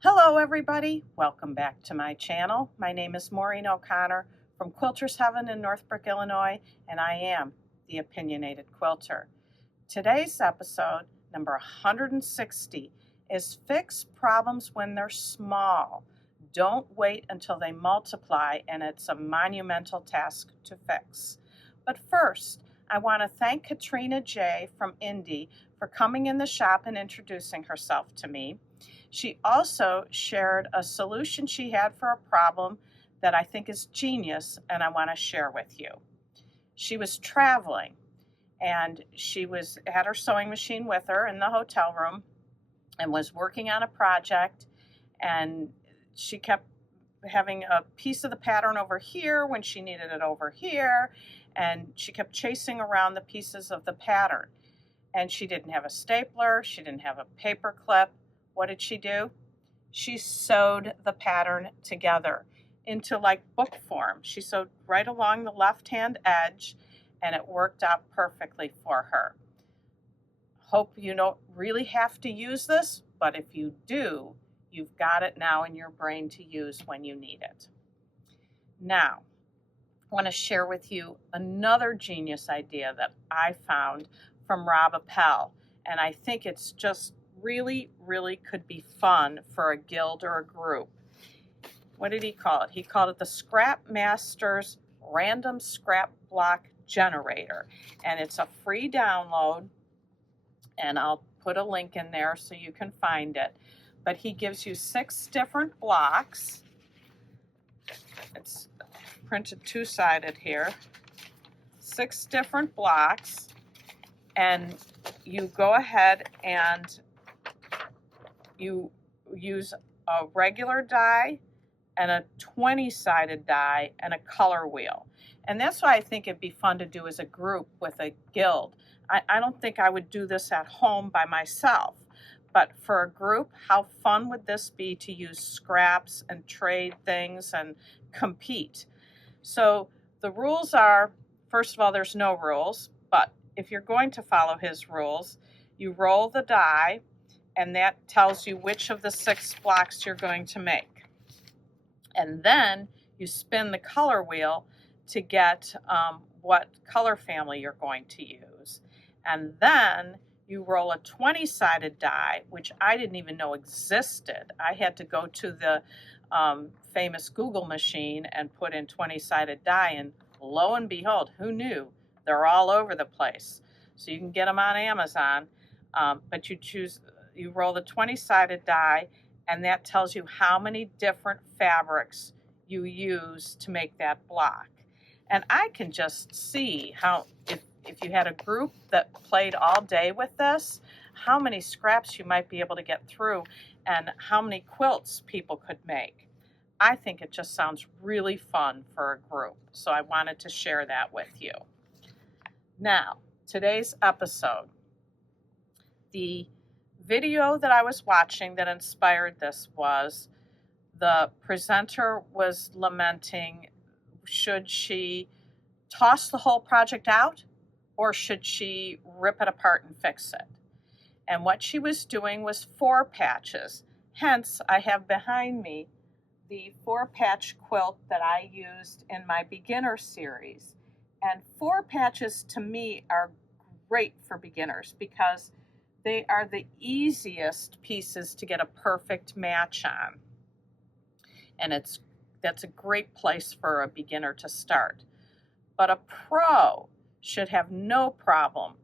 Hello everybody, welcome back to my channel. My name is Maureen O'Connor from Quilters Heaven in Northbrook, Illinois, and I am the Opinionated Quilter. Today's episode, number 160, is Fix Problems When They're Small. Don't wait until they multiply and it's a monumental task to fix. But first, I want to thank Katrina J. from Indy for coming in the shop and introducing herself to me. She also shared a solution she had for a problem that I think is genius and I want to share with you. She was traveling and she had her sewing machine with her in the hotel room and was working on a project, and she kept having a piece of the pattern over here when she needed it over here, and she kept chasing around the pieces of the pattern. And she didn't have a stapler, she didn't have a paper clip. What did she do? She sewed the pattern together into like book form. She sewed right along the left-hand edge, and it worked out perfectly for her. Hope you don't really have to use this, but if you do, you've got it now in your brain to use when you need it. Now, I want to share with you another genius idea that I found from Rob Appel, and I think it's just really could be fun for a guild or a group. What did he call it? He called it the Scrap Masters Random Scrap Block Generator, and it's a free download, and I'll put a link in there so you can find it. But he gives you 6 different blocks. It's printed two-sided here. 6 different blocks, and you go ahead and you use a regular die and a 20-sided die and a color wheel. And that's why I think it'd be fun to do as a group with a guild. I don't think I would do this at home by myself, but for a group, how fun would this be to use scraps and trade things and compete? So the rules are, first of all, there's no rules, but if you're going to follow his rules, you roll the die, and that tells you which of the 6 blocks you're going to make. And then you spin the color wheel to get what color family you're going to use. And then you roll a 20-sided die, which I didn't even know existed. I had to go to the famous Google machine and put in 20-sided die, and lo and behold, who knew? They're all over the place. So you can get them on Amazon, but you roll the 20-sided die, and that tells you how many different fabrics you use to make that block. And I can just see how, if you had a group that played all day with this, how many scraps you might be able to get through and how many quilts people could make. I think it just sounds really fun for a group, so I wanted to share that with you. Now, today's episode. The video that I was watching that inspired this was the presenter was lamenting, should she toss the whole project out or should she rip it apart and fix it? And what she was doing was 4 patches. Hence, I have behind me the 4-patch quilt that I used in my beginner series. And 4 patches to me are great for beginners because they are the easiest pieces to get a perfect match on. And that's a great place for a beginner to start. But a pro should have no problem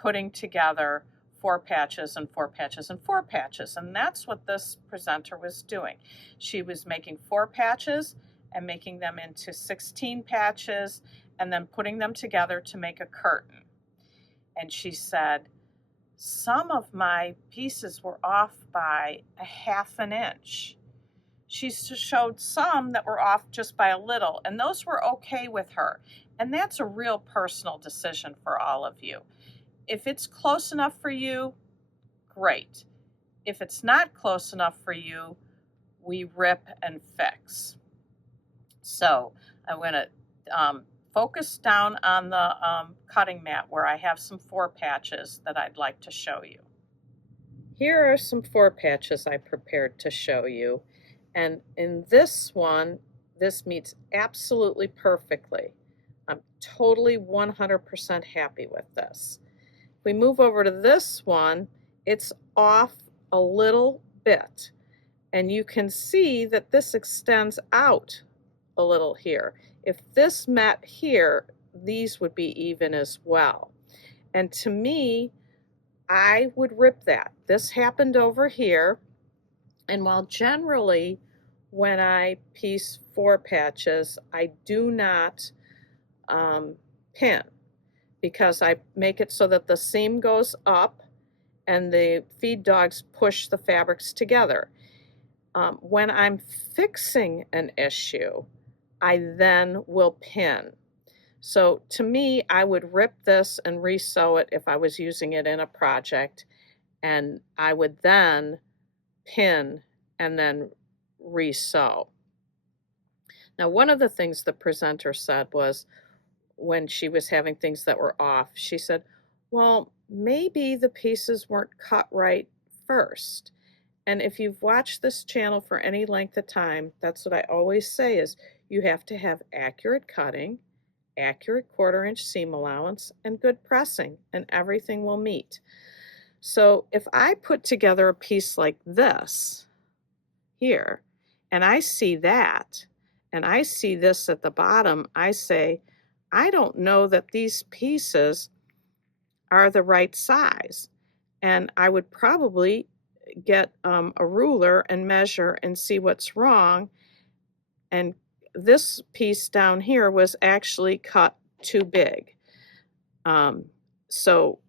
putting together 4 patches and 4 patches and 4 patches. And that's what this presenter was doing. She was making 4 patches and making them into 16 patches and then putting them together to make a curtain. And she said, some of my pieces were off by a 1/2 inch. She showed some that were off just by a little, and those were okay with her. And that's a real personal decision for all of you. If it's close enough for you, great. If it's not close enough for you, we rip and fix. So I'm going to focus down on the cutting mat where I have some 4 patches that I'd like to show you. Here are some 4 patches I prepared to show you. And in this one, this meets absolutely perfectly. I'm totally 100% happy with this. If we move over to this one, it's off a little bit. And you can see that this extends out a little here. If this met here, these would be even as well. And to me, I would rip that. This happened over here, and while generally when I piece 4 patches, I do not pin, because I make it so that the seam goes up and the feed dogs push the fabrics together. When I'm fixing an issue, I then will pin. So to me, I would rip this and re-sew it if I was using it in a project, and I would then pin and then re-sew. Now, one of the things the presenter said was, when she was having things that were off, she said, well, maybe the pieces weren't cut right first. And if you've watched this channel for any length of time, that's what I always say is you have to have accurate cutting, accurate 1/4 inch seam allowance, and good pressing, and everything will meet. So if I put together a piece like this here, and I see that, and I see this at the bottom, I say, I don't know that these pieces are the right size. And I would probably get a ruler and measure and see what's wrong. And this piece down here was actually cut too big. So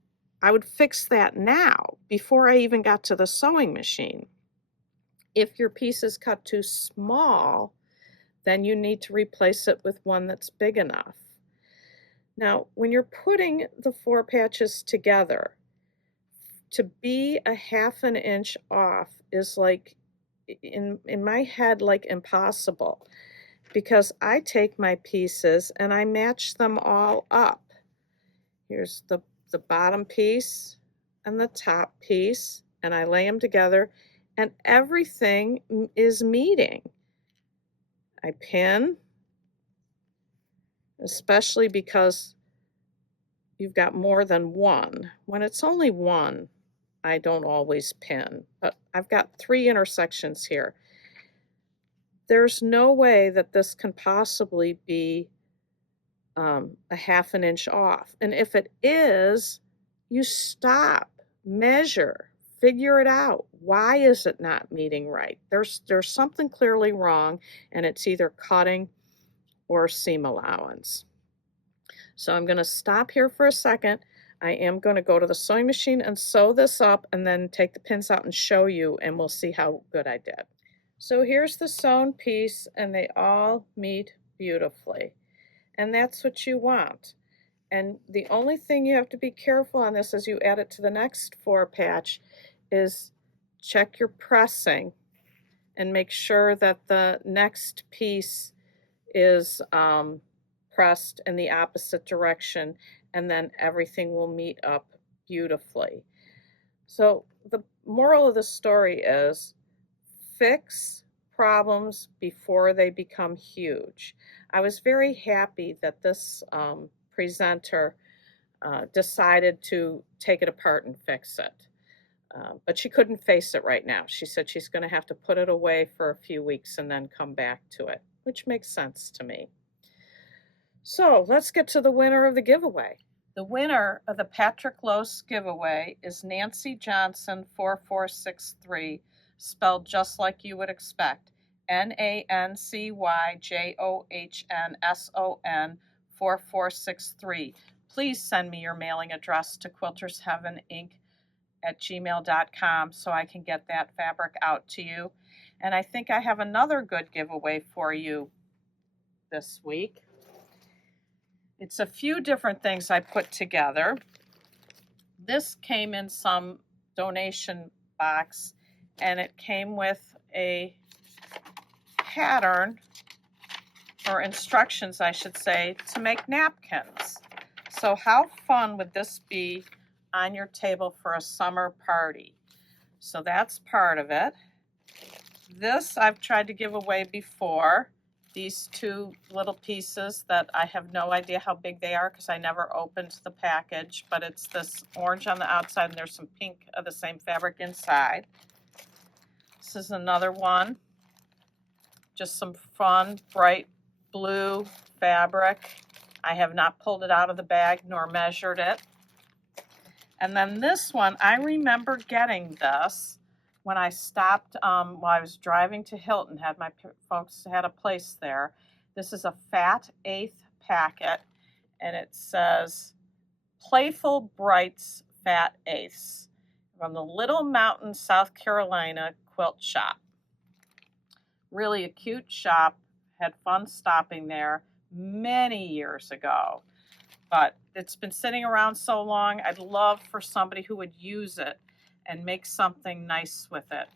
I would fix that now before I even got to the sewing machine. If your piece is cut too small, then you need to replace it with one that's big enough. Now, when you're putting the 4 patches together, to be a 1/2 inch off is like, in my head, like impossible, because I take my pieces and I match them all up. Here's the bottom piece and the top piece, and I lay them together, and everything is meeting. I pin, especially because you've got more than one. When it's only one, I don't always pin, but I've got 3 intersections here. There's no way that this can possibly be a 1/2 inch off. And if it is, you stop, measure, figure it out. Why is it not meeting right? There's something clearly wrong, and it's either cutting or seam allowance. So I'm going to stop here for a second. I am going to go to the sewing machine and sew this up, and then take the pins out and show you, and we'll see how good I did. So here's the sewn piece, and they all meet beautifully. And that's what you want. And the only thing you have to be careful on this as you add it to the next 4 patch is check your pressing and make sure that the next piece is pressed in the opposite direction, and then everything will meet up beautifully. So the moral of the story is, fix problems before they become huge. I was very happy that this presenter decided to take it apart and fix it. But she couldn't face it right now. She said she's going to have to put it away for a few weeks and then come back to it, which makes sense to me. So let's get to the winner of the giveaway. The winner of the Patrick Lose giveaway is Nancy Johnson 4463, spelled just like you would expect. NANCYJOHNSON 4463. Please send me your mailing address to quiltersheaveninc@gmail.com so I can get that fabric out to you. And I think I have another good giveaway for you this week. It's a few different things I put together. This came in some donation box, and it came with a pattern, or instructions I should say, to make napkins. So how fun would this be on your table for a summer party? So that's part of it. This I've tried to give away before. These two little pieces that I have no idea how big they are because I never opened the package, but it's this orange on the outside and there's some pink of the same fabric inside. This is another one. Just some fun, bright blue fabric. I have not pulled it out of the bag nor measured it. And then this one, I remember getting this when I stopped while I was driving to Hilton, had my folks had a place there. This is a fat eighth packet, and it says Playful Brights Fat Eighths from the Little Mountain, South Carolina quilt shop. Really a cute shop, had fun stopping there many years ago. But it's been sitting around so long, I'd love for somebody who would use it and make something nice with it.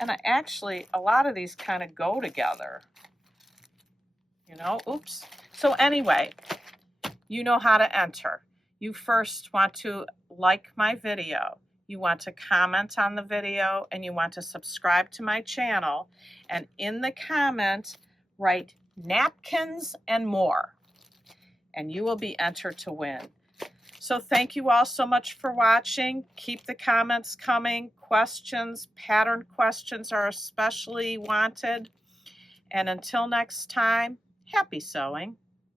And a lot of these kind of go together. You know, oops. So anyway, you know how to enter. You first want to like my video. You want to comment on the video, and you want to subscribe to my channel. And in the comment, write napkins and more, and you will be entered to win. So thank you all so much for watching. Keep the comments coming. Questions, pattern questions are especially wanted. And until next time, happy sewing.